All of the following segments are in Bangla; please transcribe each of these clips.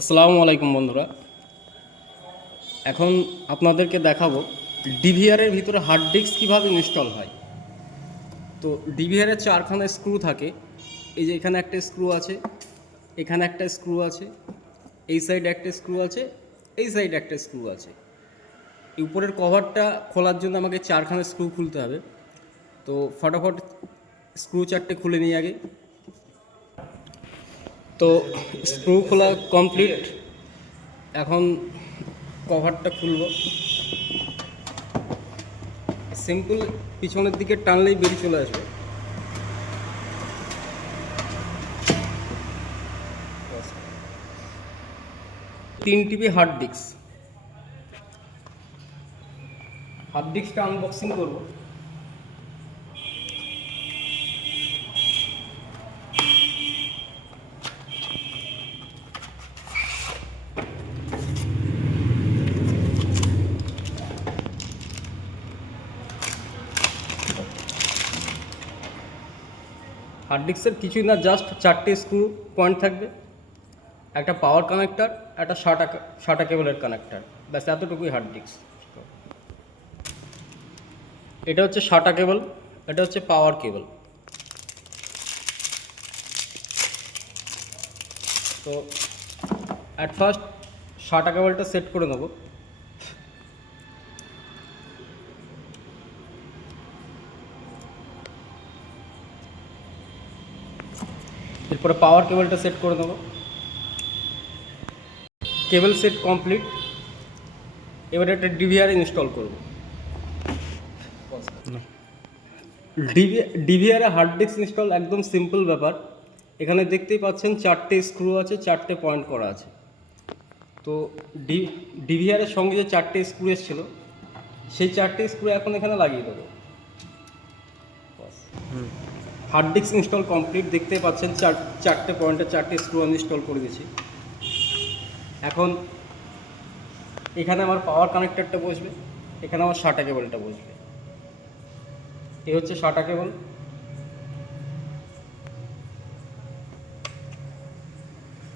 আসসালামু আলাইকুম বন্ধুরা। এখন আপনাদেরকে দেখাবো ডিভিআরের ভিতরে হার্ড ডিস্ক কীভাবে ইনস্টল হয়। তো ডিভিআরের চারখানা স্ক্রু থাকে। এই যে এখানে একটা স্ক্রু আছে, এখানে একটা স্ক্রু আছে, এই সাইডে একটা স্ক্রু আছে, এই সাইডে একটা স্ক্রু আছে। এই উপরের কভারটা খোলার জন্য আমাকে চারখানা স্ক্রু খুলতে হবে। তো ফটাফট স্ক্রু চারটে খুলে নিই আগে। তো স্ক্রু খোলা কমপ্লিট। এখন কভারটা খুলব। সিম্পল পিছনের দিকে টানলেই বেরিয়ে চলে আসবে। তিন টিবি হার্ড ডিস্কটা আনবক্সিং করব। হার্ড ডিস্কের কিছুই না, জাস্ট চারটে স্ক্রু পয়েন্ট থাকবে, একটা পাওয়ার কানেক্টার, একটা শাটা কেবলের কানেক্টার, ব্যাস এতটুকুই হার্ড ডিস্ক। এটা হচ্ছে শাটা কেবল, এটা হচ্ছে পাওয়ার কেবল। তো অ্যাট ফার্স্ট শাটা কেবলটা সেট করে নেব। এরপরে পাওয়ার কেবলটা সেট করে নেব। কেবল সেট কমপ্লিট। এবারে একটা ডিভিআর ইনস্টল করব। ডিভিআর হার্ড ডিস্ক ইনস্টল একদম সিম্পল ব্যাপার। এখানে দেখতেই পাচ্ছেন চারটে স্ক্রু আছে, চারটে পয়েন্ট করা আছে। তো ডিভিআরের সঙ্গে যে চারটে স্ক্রু এসেছিল, সেই চারটে স্ক্রু এখন এখানে লাগিয়ে দেবো। Hard disk install complete. দেখতেই পাচ্ছেন চারটে পয়েন্টে চারটে স্ক্রু আমি ইনস্টল করে দিয়েছি। এখন এখানে আমার পাওয়ার কানেক্টরটা বসবে, এখানে আমার শাটা কেবলটা বসবে। এই হচ্ছে শাটা কেবল,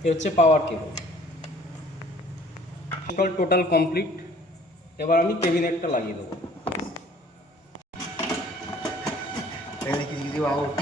এই হচ্ছে power cable. Install total complete. এবার আমি কেবিনেটটা লাগিয়ে দেবো। আউট